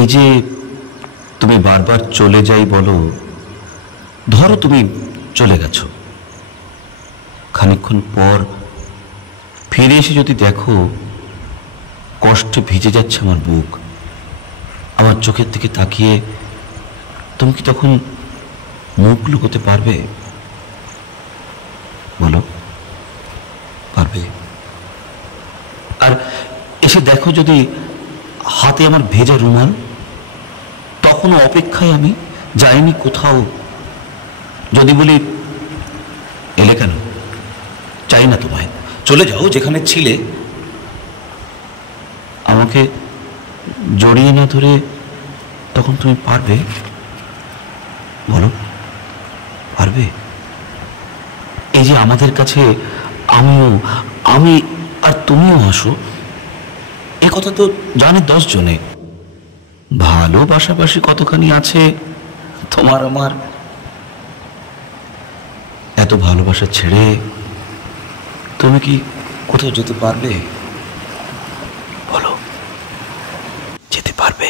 এই যে তুমি বারবার চলে যাই বলো, ধরো তুমি চলে গেছো, খানিকক্ষণ পর ফিরে এসে যদি দেখো কষ্টে ভিজে যাচ্ছে আমার বুক, আমার চোখের দিকে তাকিয়ে তুমি কি তখন মুখ লুকোতে পারবে? বলো, পারবে? আর এসে দেখো যদি হাতে আমার ভেজা রুমাল, তখনও অপেক্ষায় আমি যাইনি কোথাও। যদি বলি এলে কেন, চাই না তোমায়, চলে যাও যেখানে ছিলে, আমাকে জড়িয়ে না ধরে তখন তুমি পারবে? বলো, পারবে? এই যে আমাদের কাছে আমি আর তুমিও আসো, এ কথা তো জানে 10 জনে। ভালোবাসাবাসি কতখানি আছে তোমার আমার, এত ভালোবাসা ছেড়ে তুমি কি কোথাও যেতে পারবে? বলো, যেতে পারবে?